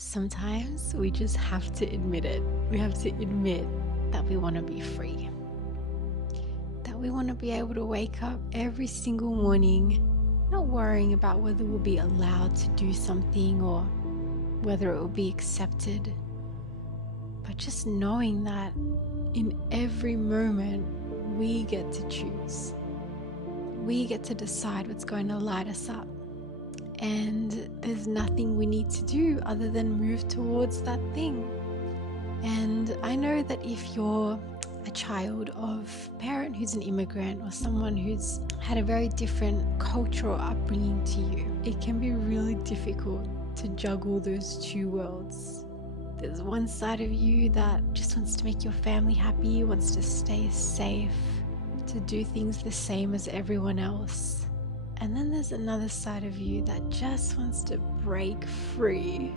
Sometimes we just have to admit it. We have to admit that we want to be free, that we want to be able to wake up every single morning, not worrying about whether we'll be allowed to do something or whether it will be accepted, but just knowing that in every moment we get to choose. We get to decide what's going to light us up. And there's nothing we need to do other than move towards that thing. And I know that if you're a child of a parent who's an immigrant or someone who's had a very different cultural upbringing to you, it can be really difficult to juggle those two worlds. There's one side of you that just wants to make your family happy, wants to stay safe, to do things the same as everyone else. And then there's another side of you that just wants to break free.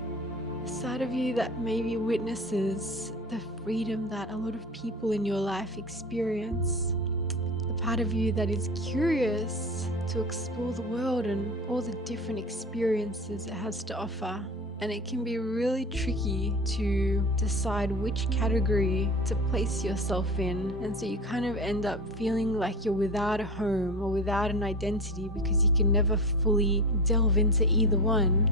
A side of you that maybe witnesses the freedom that a lot of people in your life experience. The part of you that is curious to explore the world and all the different experiences it has to offer. And it can be really tricky to decide which category to place yourself in. And so you kind of end up feeling like you're without a home or without an identity because you can never fully delve into either one.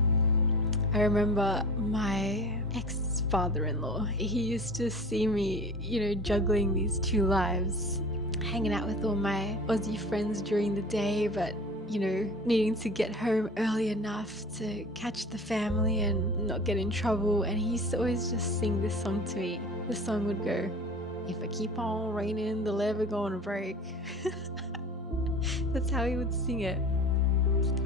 I remember my ex-father-in-law, he used to see me, juggling these two lives, hanging out with all my Aussie friends during the day, but needing to get home early enough to catch the family and not get in trouble. And he used to always just sing this song to me. The song would go, "If I keep on raining, they'll ever gonna break." That's how he would sing it.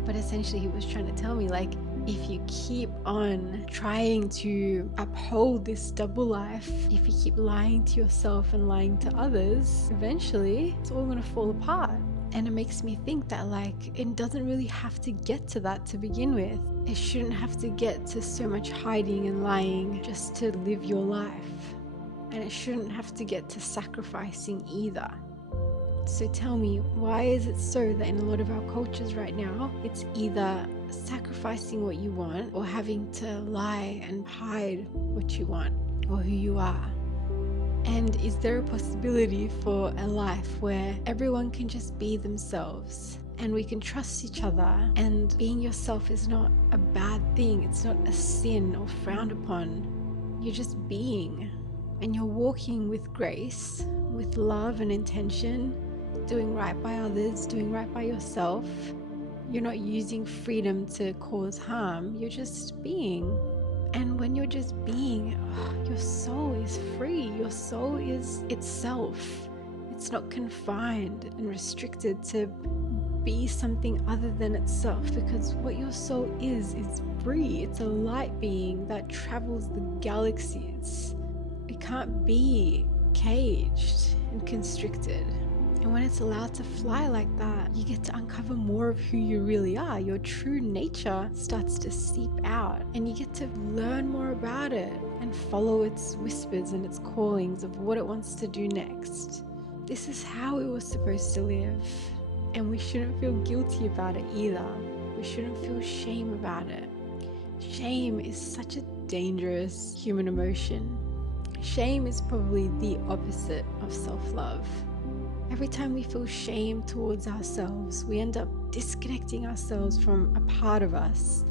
But essentially he was trying to tell me, like, if you keep on trying to uphold this double life, if you keep lying to yourself and lying to others, eventually it's all gonna fall apart. And it makes me think that, like, it doesn't really have to get to that to begin with. It shouldn't have to get to so much hiding and lying just to live your life. And it shouldn't have to get to sacrificing either. So tell me, why is it so that in a lot of our cultures right now, it's either sacrificing what you want or having to lie and hide what you want or who you are? And is there a possibility for a life where everyone can just be themselves and we can trust each other, and being yourself is not a bad thing, it's not a sin or frowned upon? You're just being, and you're walking with grace, with love and intention, doing right by others, doing right by yourself. You're not using freedom to cause harm, you're just being. And when you're just being, your soul is free. Your soul is itself. It's not confined and restricted to be something other than itself, because what your soul is free. It's a light being that travels the galaxies. It can't be caged and constricted. And when it's allowed to fly like that, you get to uncover more of who you really are. Your true nature starts to seep out, and you get to learn more about it and follow its whispers and its callings of what it wants to do next. This is how we were supposed to live, and we shouldn't feel guilty about it either. We shouldn't feel shame about it. Shame is such a dangerous human emotion. Shame is probably the opposite of self-love. Every time we feel shame towards ourselves, we end up disconnecting ourselves from a part of us.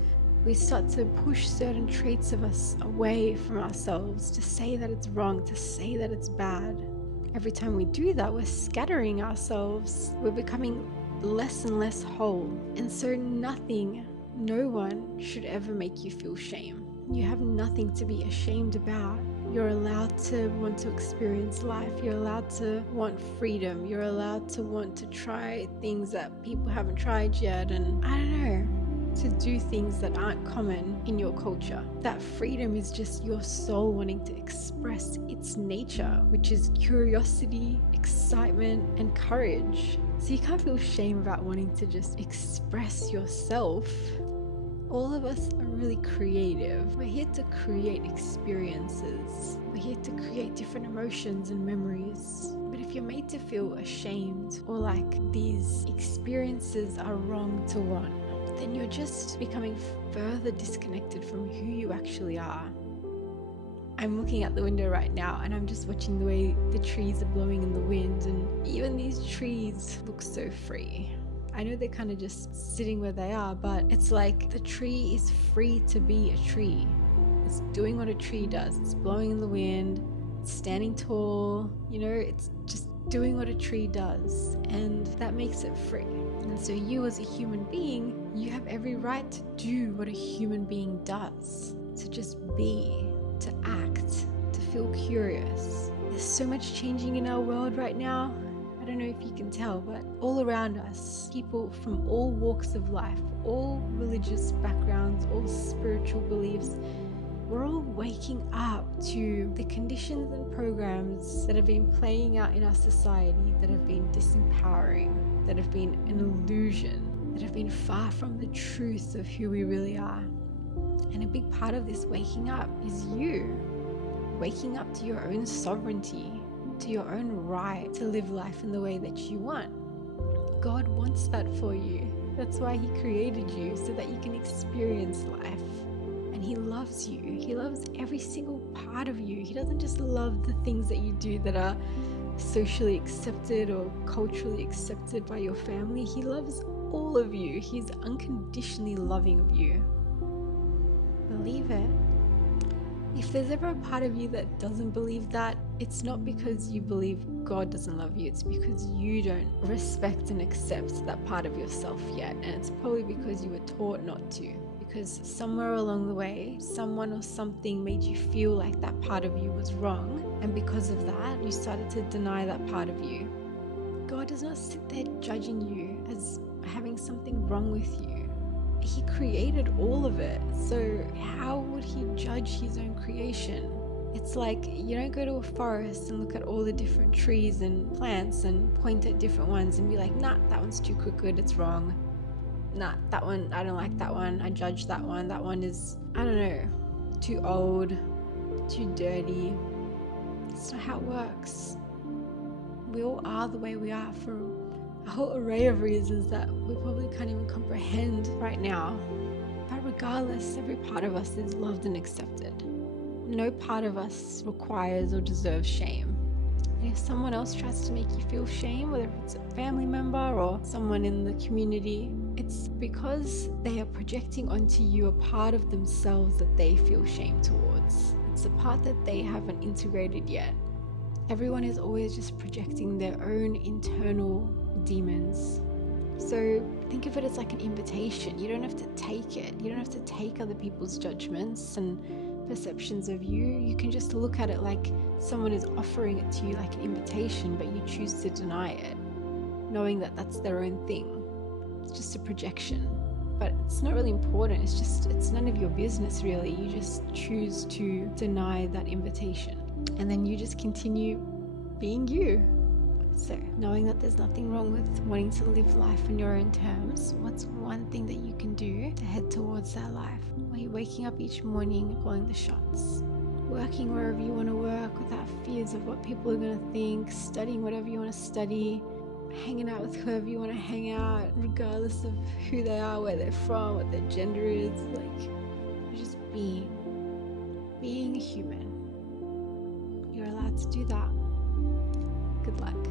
We start to push certain traits of us away from ourselves, to say that it's wrong, to say that it's bad. Every time we do that, we're scattering ourselves. We're becoming less and less whole. And so no one should ever make you feel shame. You have nothing to be ashamed about. You're allowed to want to experience life. You're allowed to want freedom. You're allowed to want to try things that people haven't tried yet. And I don't know, to do things that aren't common in your culture. That freedom is just your soul wanting to express its nature, which is curiosity, excitement, and courage. So you can't feel shame about wanting to just express yourself. All of us are really creative. We're here to create experiences. We're here to create different emotions and memories. But if you're made to feel ashamed or like these experiences are wrong to want, then you're just becoming further disconnected from who you actually are. I'm looking out the window right now and I'm just watching the way the trees are blowing in the wind, and even these trees look so free. I know they're kind of just sitting where they are, but it's like the tree is free to be a tree. It's doing what a tree does. It's blowing in the wind, it's standing tall, it's just doing what a tree does, and that makes it free. And so you as a human being, you have every right to do what a human being does, to just be, to act, to feel curious. There's so much changing in our world right now. I don't know if you can tell, but all around us, people from all walks of life, all religious backgrounds, all spiritual beliefs, we're all waking up to the conditions and programs that have been playing out in our society, that have been disempowering, that have been an illusion, that have been far from the truth of who we really are. And a big part of this waking up is you waking up to your own sovereignty, to your own right to live life in the way that you want. God wants that for you. That's why He created you, so that you can experience life. And He loves you. He loves every single part of you. He doesn't just love the things that you do that are socially accepted or culturally accepted by your family. He loves all of you. He's unconditionally loving of you. Believe it. If there's ever a part of you that doesn't believe that, it's not because you believe God doesn't love you. It's because you don't respect and accept that part of yourself yet. And it's probably because you were taught not to. Because somewhere along the way, someone or something made you feel like that part of you was wrong. And because of that, you started to deny that part of you. God does not sit there judging you as having something wrong with you. He created all of it. So how would He judge His own creation? It's like you don't go to a forest and look at all the different trees and plants and point at different ones and be like, nah, that one's too crooked, it's wrong. Nah, that one, I don't like that one, I judge that one. That one is, I don't know, too old, too dirty. It's not how it works. We all are the way we are for a whole array of reasons that we probably can't even comprehend right now. But regardless, every part of us is loved and accepted. No part of us requires or deserves shame. And if someone else tries to make you feel shame, whether it's a family member or someone in the community, it's because they are projecting onto you a part of themselves that they feel shame towards. It's a part that they haven't integrated yet. Everyone is always just projecting their own internal demons. So think of it as like an invitation. You don't have to take it. You don't have to take other people's judgments and perceptions of you. You can just look at it like someone is offering it to you like an invitation, but you choose to deny it, knowing that that's their own thing. It's just a projection, but it's not really important. It's none of your business really. You just choose to deny that invitation, and then you just continue being you. So knowing that there's nothing wrong with wanting to live life on your own terms, what's one thing that you can do to head towards that life? Are you waking up each morning, calling the shots, working wherever you want to work without fears of what people are going to think, studying whatever you want to study, hanging out with whoever you want to hang out, regardless of who they are, where they're from, what their gender is? Like, you're just being a human. You're allowed to do that. Good luck.